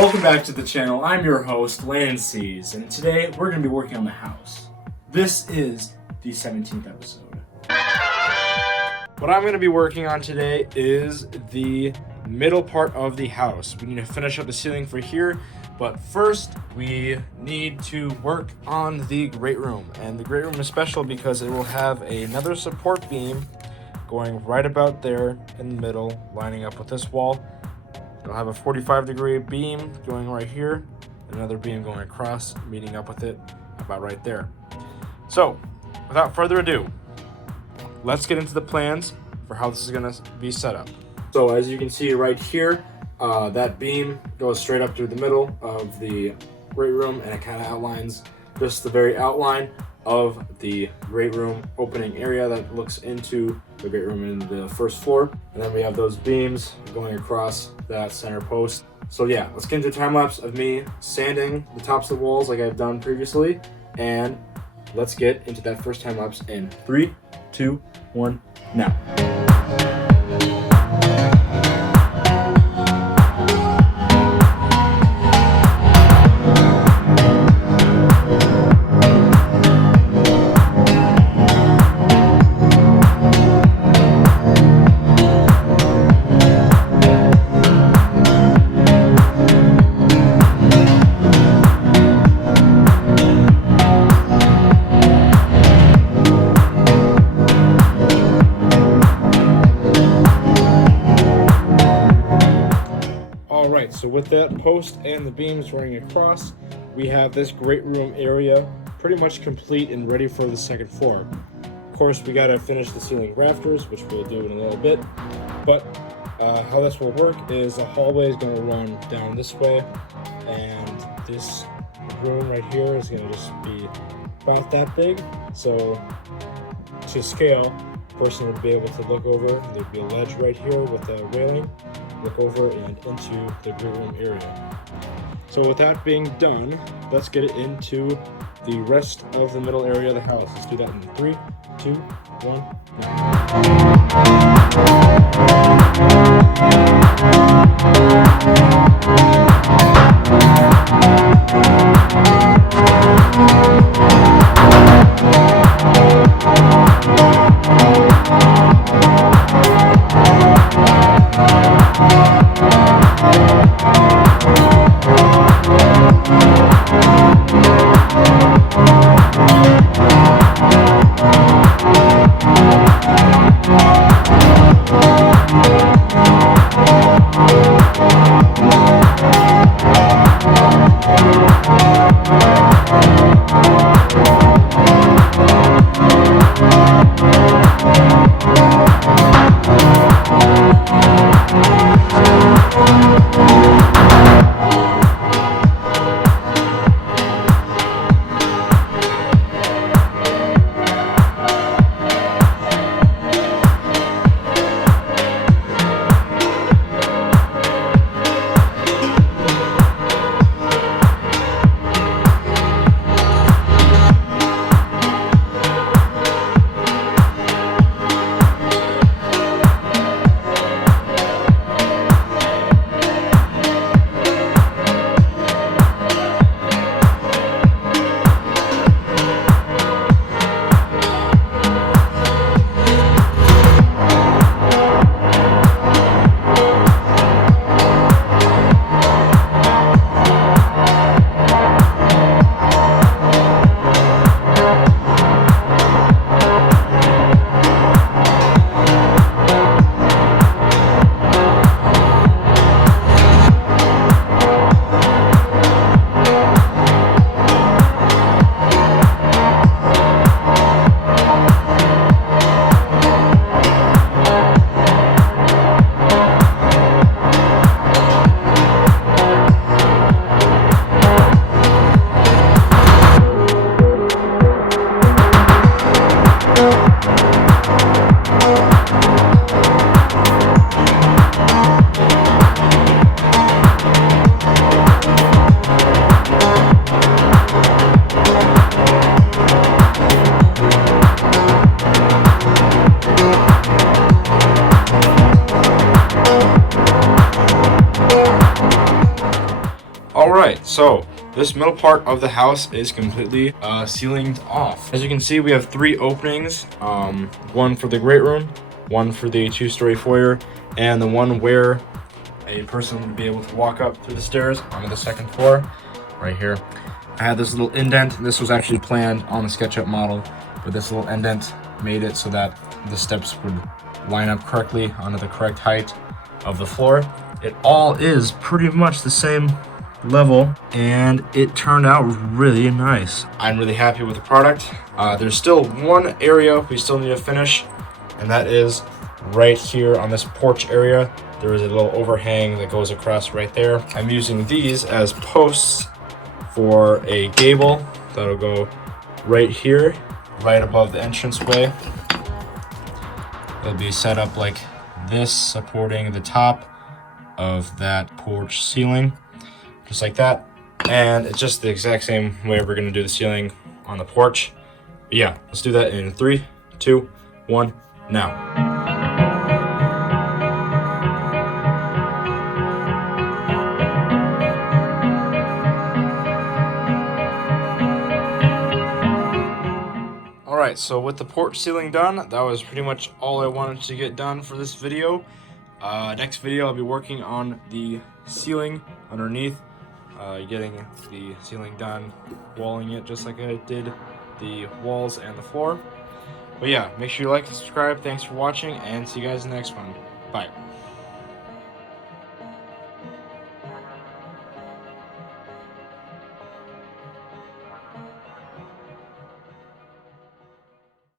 Welcome back to the channel. I'm your host, Lances, and today we're going to be working on the house. This is the 17th episode. What I'm going to be working on today is the middle part of the house. We need to finish up the ceiling for here, but first we need to work on the great room. And the great room is special because it will have another support beam going right about there in the middle, lining up with this wall. It'll have a 45-degree beam going right here, another beam going across, meeting up with it about right there. So, without further ado, let's get into the plans for how this is going to be set up. So as you can see right here, that beam goes straight up through the middle of the great room, and it kind of outlines just the very outline of the great room opening area that looks into the great room in the first floor. And then we have those beams going across that center post. So yeah, let's get into a time lapse of me sanding the tops of the walls like I've done previously, and let's get into that first time lapse in 3, 2, 1, now. So with that post and the beams running across, we have this great room area pretty much complete and ready for the second floor. Of course, we gotta finish the ceiling rafters, which we'll do in a little bit, but how this will work is the hallway is going to run down this way, and this room right here is going to just be about that big. So to scale, a person would be able to look over, there'd be a ledge right here with a railing, look over and into the great room area. So with that being done, let's get it into the rest of the middle area of the house. Let's do that in 3, 2, 1, So this middle part of the house is completely ceilinged off. As you can see, we have 3 openings, one for the great room, one for the 2-story foyer, and the one where a person would be able to walk up through the stairs onto the 2nd floor right here. I had this little indent. This was actually planned on the SketchUp model, but this little indent made it so that the steps would line up correctly onto the correct height of the floor. It all is pretty much the same level, and it turned out really nice. I'm really happy with the product. There's still one area we still need to finish, and that is right here on this porch area. There is a little overhang that goes across right there. I'm using these as posts for a gable that'll go right here, right above the entranceway. It'll be set up like this, supporting the top of that porch ceiling, just like that. And it's just the exact same way we're gonna do the ceiling on the porch. But yeah, let's do that in 3, 2, 1, now. Alright, so with the porch ceiling done, that was pretty much all I wanted to get done for this video. Next video, I'll be working on the ceiling underneath, getting the ceiling done, walling it just like I did the walls and the floor. But yeah, make sure you like and subscribe. Thanks for watching, and see you guys in the next one. Bye.